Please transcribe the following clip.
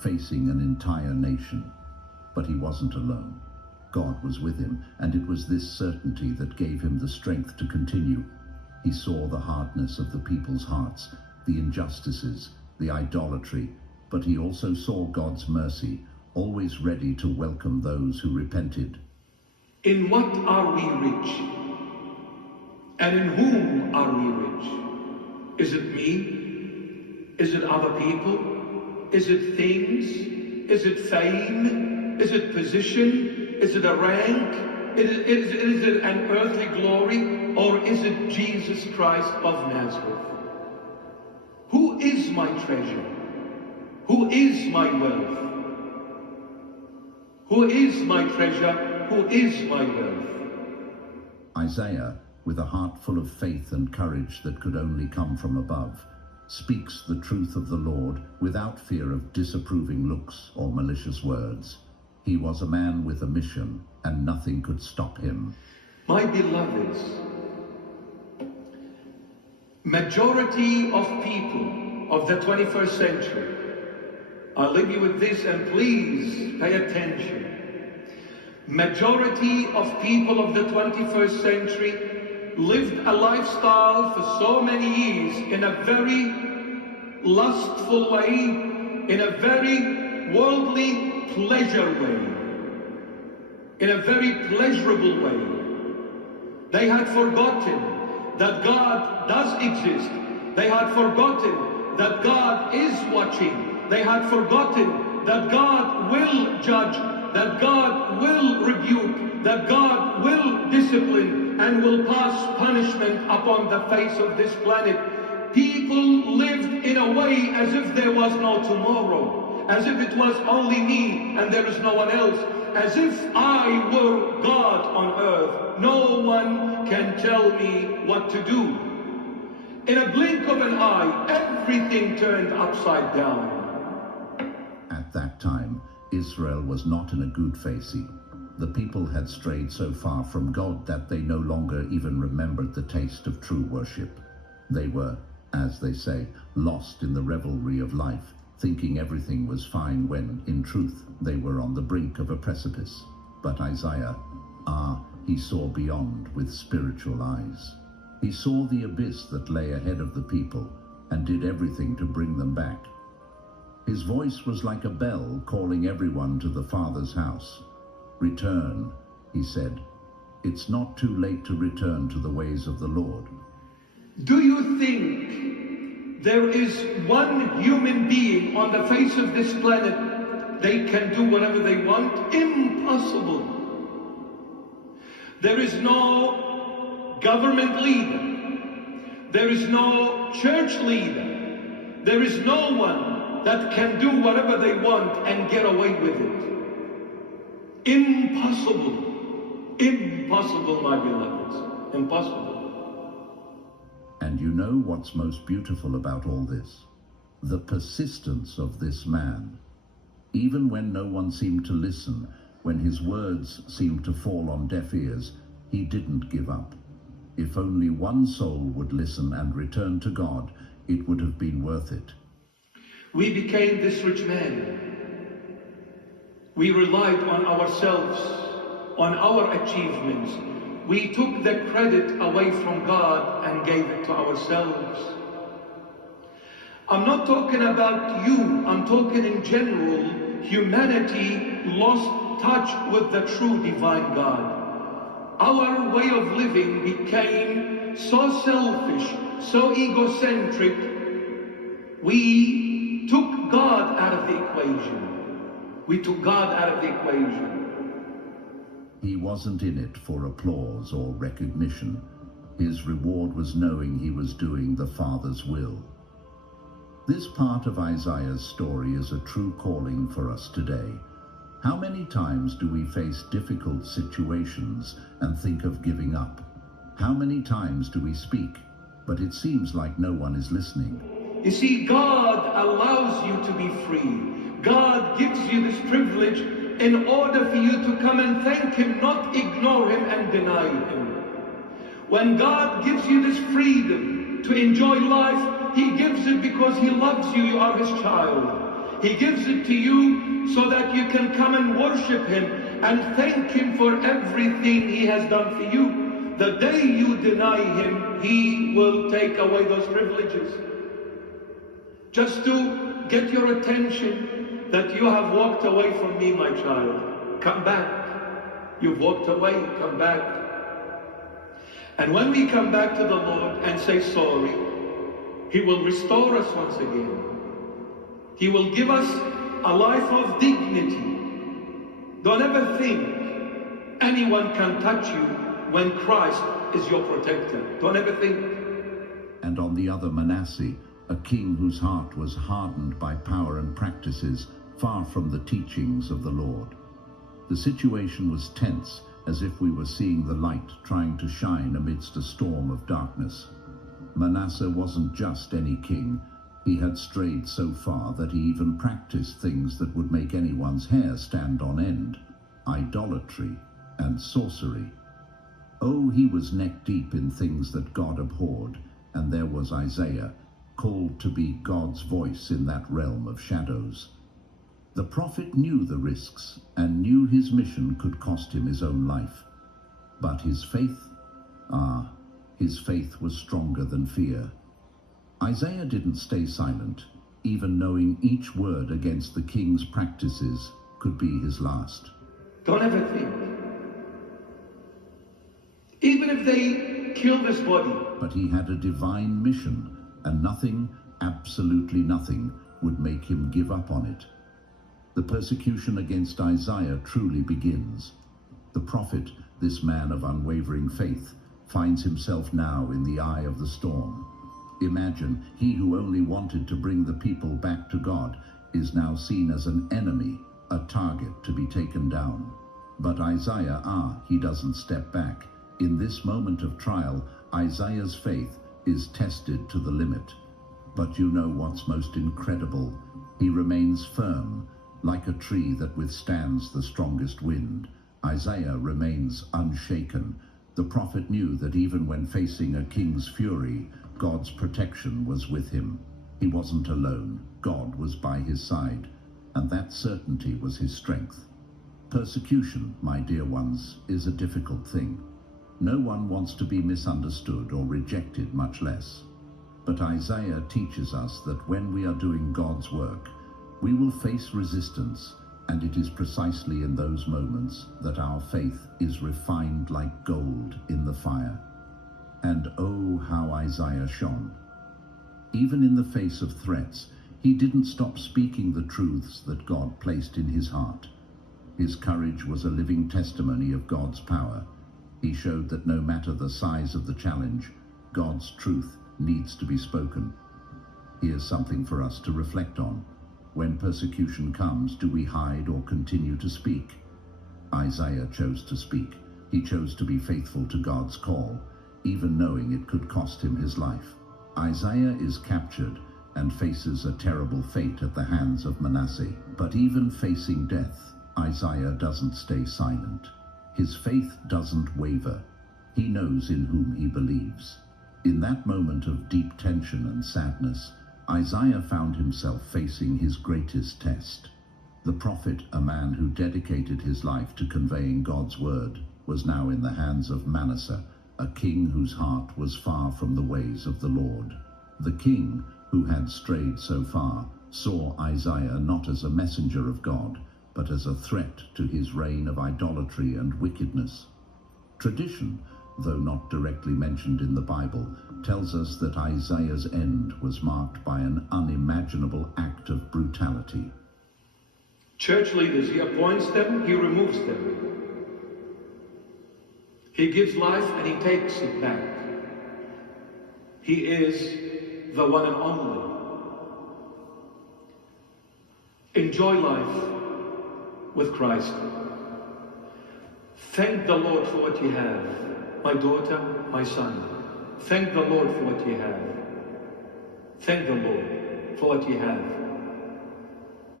facing an entire nation. But he wasn't alone. God was with him, and it was this certainty that gave him the strength to continue. He saw the hardness of the people's hearts, the injustices, the idolatry, but he also saw God's mercy, always ready to welcome those who repented. In what are we rich? And in whom are we rich? Is it me? Is it other people? Is it things? Is it fame? Is it position? Is it a rank? Is it an earthly glory? Or is it Jesus Christ of Nazareth? Who is my treasure? Who is my wealth? Who is my treasure? Who is my wealth? Isaiah, with a heart full of faith and courage that could only come from above, speaks the truth of the Lord without fear of disapproving looks or malicious words. He was a man with a mission, and nothing could stop him. My beloveds, majority of people of the 21st century, I'll leave you with this and please pay attention. Majority of people of the 21st century lived a lifestyle for so many years in a very lustful way, in a very worldly pleasure way, in a very pleasurable way. They had forgotten that God does exist. They had forgotten that God is watching. They had forgotten that God will judge, that God will rebuke, that God will discipline and will pass punishment upon the face of this planet. People lived in a way as if there was no tomorrow, as if it was only me and there is no one else, as if I were God on earth. No one can tell me what to do. In a blink of an eye, everything turned upside down. At that time, Israel was not in a good facing. The people had strayed so far from God that they no longer even remembered the taste of true worship. They were, as they say, lost in the revelry of life, thinking everything was fine when, in truth, they were on the brink of a precipice. But Isaiah, he saw beyond with spiritual eyes. He saw the abyss that lay ahead of the people and did everything to bring them back. His voice was like a bell calling everyone to the Father's house. Return, he said. It's not too late to return to the ways of the Lord. Do you think there is one human being on the face of this planet they can do whatever they want? Impossible. There is no government leader. There is no church leader. There is no one that can do whatever they want and get away with it. Impossible. Impossible, my beloveds. Impossible. And you know what's most beautiful about all this? The persistence of this man. Even when no one seemed to listen, when his words seemed to fall on deaf ears, he didn't give up. If only one soul would listen and return to God, it would have been worth it. We became this rich man. We relied on ourselves, on our achievements. We took the credit away from God and gave it to ourselves. I'm not talking about you, I'm talking in general. Humanity lost touch with the true divine God. Our way of living became so selfish, so egocentric. We took God out of the equation. We took God out of the equation. He wasn't in it for applause or recognition. His reward was knowing he was doing the Father's will. This part of Isaiah's story is a true calling for us today. How many times do we face difficult situations and think of giving up? How many times do we speak, but it seems like no one is listening? You see, God allows you to be free. God gives you this privilege in order for you to come and thank Him, not ignore Him and deny Him. When God gives you this freedom to enjoy life, He gives it because He loves you. You are His child. He gives it to you so that you can come and worship him and thank him for everything he has done for you. The day you deny him, he will take away those privileges. Just to get your attention that you have walked away from me, my child. Come back. You've walked away, come back. And when we come back to the Lord and say sorry, he will restore us once again. He will give us a life of dignity. Don't ever think anyone can touch you when Christ is your protector. Don't ever think. And on the other, Manasseh, a king whose heart was hardened by power and practices far from the teachings of the Lord. The situation was tense, as if we were seeing the light trying to shine amidst a storm of darkness. Manasseh wasn't just any king. He had strayed so far that he even practiced things that would make anyone's hair stand on end: idolatry and sorcery. Oh, he was neck deep in things that God abhorred, and there was Isaiah, called to be God's voice in that realm of shadows. The prophet knew the risks and knew his mission could cost him his own life. But his faith? His faith was stronger than fear. Isaiah didn't stay silent, even knowing each word against the king's practices could be his last. Don't ever think. Even if they kill this body. But he had a divine mission, and nothing, absolutely nothing, would make him give up on it. The persecution against Isaiah truly begins. The prophet, this man of unwavering faith, finds himself now in the eye of the storm. Imagine, he who only wanted to bring the people back to God is now seen as an enemy, a target to be taken down. But Isaiah, he doesn't step back. In this moment of trial, Isaiah's faith is tested to the limit. But you know what's most incredible? He remains firm, like a tree that withstands the strongest wind. Isaiah remains unshaken. The prophet knew that even when facing a king's fury, God's protection was with him. He wasn't alone. God was by his side, and that certainty was his strength. Persecution, my dear ones, is a difficult thing. No one wants to be misunderstood or rejected, much less. But Isaiah teaches us that when we are doing God's work, we will face resistance, and it is precisely in those moments that our faith is refined like gold in the fire. And oh, how Isaiah shone. Even in the face of threats, he didn't stop speaking the truths that God placed in his heart. His courage was a living testimony of God's power. He showed that no matter the size of the challenge, God's truth needs to be spoken. Here's something for us to reflect on. When persecution comes, do we hide or continue to speak? Isaiah chose to speak. He chose to be faithful to God's call, even knowing it could cost him his life. Isaiah is captured and faces a terrible fate at the hands of Manasseh. But even facing death, Isaiah doesn't stay silent. His faith doesn't waver. He knows in whom he believes. In that moment of deep tension and sadness, Isaiah found himself facing his greatest test. The prophet, a man who dedicated his life to conveying God's word, was now in the hands of Manasseh, a king whose heart was far from the ways of the Lord. The king, who had strayed so far, saw Isaiah not as a messenger of God, but as a threat to his reign of idolatry and wickedness. Tradition, though not directly mentioned in the Bible, tells us that Isaiah's end was marked by an unimaginable act of brutality. Church leaders, he appoints them, he removes them. He gives life and he takes it back. He is the one and only. Enjoy life with Christ. Thank the Lord for what you have. My daughter, my son, thank the Lord for what you have. Thank the Lord for what you have.